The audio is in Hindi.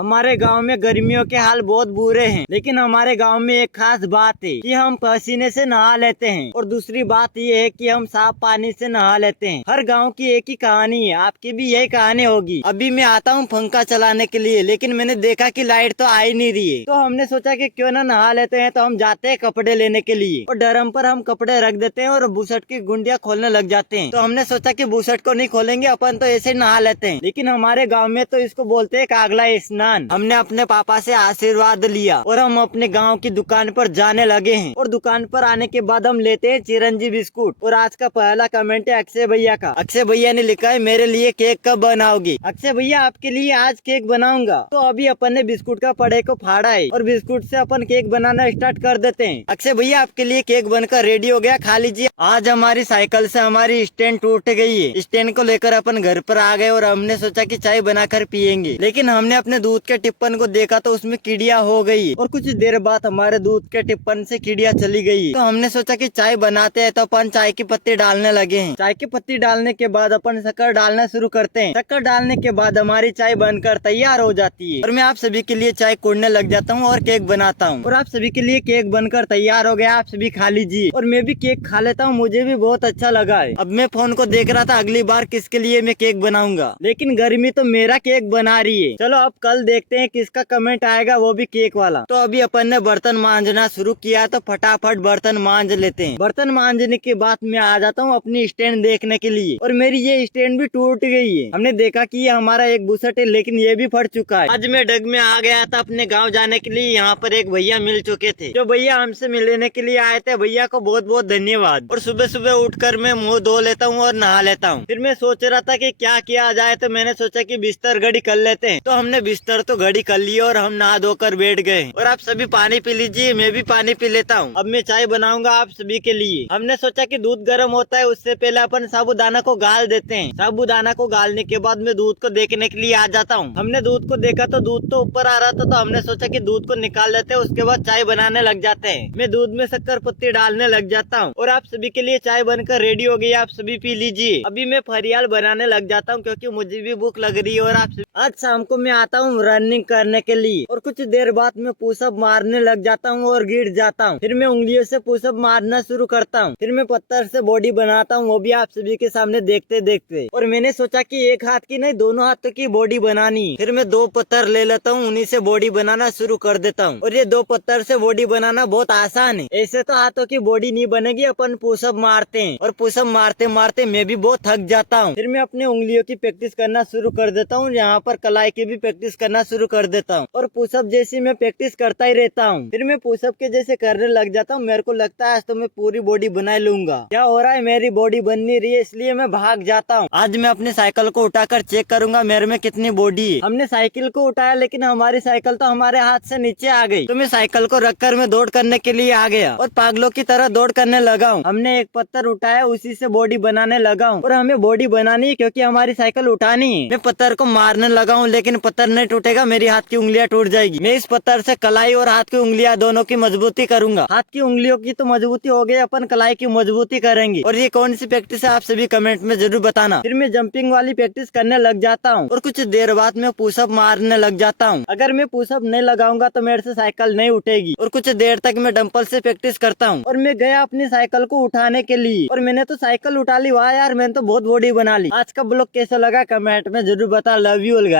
हमारे गांव में गर्मियों के हाल बहुत बुरे हैं, लेकिन हमारे गांव में एक खास बात है कि हम पसीने से नहा लेते हैं और दूसरी बात ये है कि हम साफ पानी से नहा लेते हैं। हर गांव की एक ही कहानी है, आपकी भी यही कहानी होगी। अभी मैं आता हूँ पंखा चलाने के लिए, लेकिन मैंने देखा कि लाइट तो आ ही नहीं रही है, तो हमने सोचा कि क्यों ना नहा लेते हैं। तो हम जाते हैं कपड़े लेने के लिए और ड्रम पर हम कपड़े रख देते हैं और बुशर्ट की गुंडियां खोलने लग जाते हैं। तो हमने सोचा कि बुशर्ट को नहीं खोलेंगे, अपन तो ऐसे ही नहा लेते हैं। लेकिन हमारे गाँव में तो इसको बोलते हैं कागला स्नान। हमने अपने पापा से आशीर्वाद लिया और हम अपने गांव की दुकान पर जाने लगे हैं। और दुकान पर आने के बाद हम लेते हैं चिरंजी बिस्कुट। और आज का पहला कमेंट है अक्षय भैया का। अक्षय भैया ने लिखा है, मेरे लिए केक कब बनाओगी? अक्षय भैया, आपके लिए आज केक बनाऊंगा। तो अभी अपन ने बिस्कुट का पड़े को फाड़ा है और बिस्कुट से अपन केक बनाना स्टार्ट कर देते हैं। अक्षय भैया, आपके लिए केक बनकर रेडी हो गया, खा लीजिए। आज हमारी साइकिल से हमारी स्टैंड टूट गई है। स्टैंड को लेकर अपन घर पर आ गए और हमने सोचा कि चाय बनाकर पियेंगे, लेकिन हमने अपने दूध के टिप्पन को देखा तो उसमें कीड़िया हो गई। और कुछ देर बाद हमारे दूध के टिप्पन से कीड़िया चली गई। तो हमने सोचा कि चाय बनाते हैं, तो अपन चाय की पत्ती डालने लगे हैं। चाय की पत्ती डालने के बाद अपन शक्कर डालना शुरू करते हैं। शक्कर डालने के बाद हमारी चाय बनकर तैयार हो जाती है और मैं आप सभी के लिए चाय कोड़ने लग जाता हूँ और केक बनाता हूँ। और आप सभी के लिए केक बनकर तैयार हो गया, आप सभी खा लीजिए। और मैं भी केक खा लेता हूँ, मुझे भी बहुत अच्छा लगा है। अब मैं फोन को देख रहा था अगली बार किसके लिए मैं केक बनाऊंगा, लेकिन गर्मी तो मेरा केक बना रही है। चलो अब कल देखते हैं किसका कमेंट आएगा, वो भी केक वाला। तो अभी अपन ने बर्तन मांजना शुरू किया, तो फटाफट बर्तन मांज लेते हैं। बर्तन मांजने के बाद मैं आ जाता हूँ अपनी स्टैंड देखने के लिए, और मेरी ये स्टैंड भी टूट गई है। हमने देखा कि ये हमारा एक बुशर्ट है, लेकिन ये भी फट चुका है। आज मैं डग में आ गया था अपने गाँव जाने के लिए। यहाँ पर एक भैया मिल चुके थे, जो भैया हमसे मिलने के लिए आए थे। भैया को बहुत बहुत धन्यवाद। और सुबह सुबह उठकर मैं मुंह धो लेता हूँ और नहा लेता हूँ। फिर मैं सोच रहा था कि क्या किया जाए, तो मैंने सोचा कि बिस्तर घड़ी कर लेते हैं। तो हमने बिस्तर तो घड़ी कर ली और हम नहा धोकर बैठ गए। और आप सभी पानी पी लीजिए, मैं भी पानी पी लेता हूँ। अब मैं चाय बनाऊंगा आप सभी के लिए। हमने सोचा कि दूध गर्म होता है, उससे पहले अपन साबूदाना को गाल देते हैं। साबूदाना को गालने के बाद मैं दूध को देखने के लिए आ जाता हूँ। हमने दूध को देखा तो दूध तो ऊपर आ रहा था, तो हमने सोचा कि दूध को निकाल लेते हैं, उसके बाद चाय बनाने लग जाते हैं। मैं दूध में शक्कर पत्ती डालने लग जाता हूँ और आप सभी के लिए चाय बनकर रेडी हो गई, आप सभी पी लीजिए। अभी मैं फरियाल बनाने लग जाता हूँ, क्योंकि मुझे भी भूख लग रही है। और आप आज शाम को मैं आता हूँ रनिंग करने के लिए, और कुछ देर बाद मैं पुशअप मारने लग जाता हूँ और गिर जाता हूँ। फिर मैं उंगलियों से पुशअप मारना शुरू करता हूँ। फिर मैं पत्थर से बॉडी बनाता हूँ, वो भी आप सभी के सामने देखते देखते। और मैंने सोचा कि एक हाथ की नहीं, दोनों हाथों की बॉडी बनानी। फिर मैं 2 पत्थर ले लेता हूँ, उन्हीं से बॉडी बनाना शुरू कर देता हूँ। और ये 2 पत्थर से बॉडी बनाना बहुत आसान है। ऐसे तो हाथों की बॉडी नहीं बनेगी, अपन पुशअप मारते हैं और पुशअप मारते मारते मैं भी बहुत थक जाता हूँ। फिर मैं अपने उंगलियों की प्रैक्टिस करना शुरू कर देता हूँ, यहाँ पर कलाई की भी प्रैक्टिस करना शुरू कर देता हूँ। और पुशअप जैसी मैं प्रैक्टिस करता ही रहता हूँ। फिर मैं पुशअप के जैसे करने लग जाता हूँ। मेरे को लगता है आज तो मैं पूरी बॉडी बना लूंगा। क्या हो रहा है, मेरी बॉडी बन नहीं रही है, इसलिए मैं भाग जाता हूँ। आज मैं अपनी साइकिल को उठाकर चेक करूंगा मेरे में कितनी बॉडी है। हमने साइकिल को उठाया, लेकिन हमारी साइकिल तो हमारे हाथ से नीचे आ गई। तो मैं साइकिल को रखकर मैं दौड़ करने के लिए आ गया और पागलों की तरह दौड़ करने लगा हूँ। हमने एक पत्थर उठाया, उसी से बॉडी बनाने लगा हूँ। और हमें बॉडी बनानी है, क्योंकि हमारी साइकिल उठानी है। मैं पत्थर को मारने लगा हूँ, लेकिन पत्थर नहीं टूटेगा, मेरी हाथ की उंगलियां टूट जाएगी। मैं इस पत्थर से कलाई और हाथ की उंगलियां दोनों की मजबूती करूंगा। हाथ की उंगलियों की तो मजबूती हो गई, अपन कलाई की मजबूती करेंगे। और ये कौन सी प्रैक्टिस है, आप सभी कमेंट में जरूर बताना। फिर मैं जंपिंग वाली प्रैक्टिस करने लग जाता हूँ और कुछ देर बाद मैं पुशअप मारने लग जाता हूँ। अगर मैं पुशअप नहीं लगाऊंगा तो मेरे से साइकिल नहीं उठेगी। और कुछ देर तक मैं डंपल से प्रैक्टिस करता हूँ और मैं गया अपनी साइकिल को उठाने के लिए, और मैंने तो साइकिल उठा ली। वाह यार, मैंने तो बहुत बॉडी बना ली। आज का ब्लॉग कैसा लगा कमेंट में जरूर बता। Love you all guys.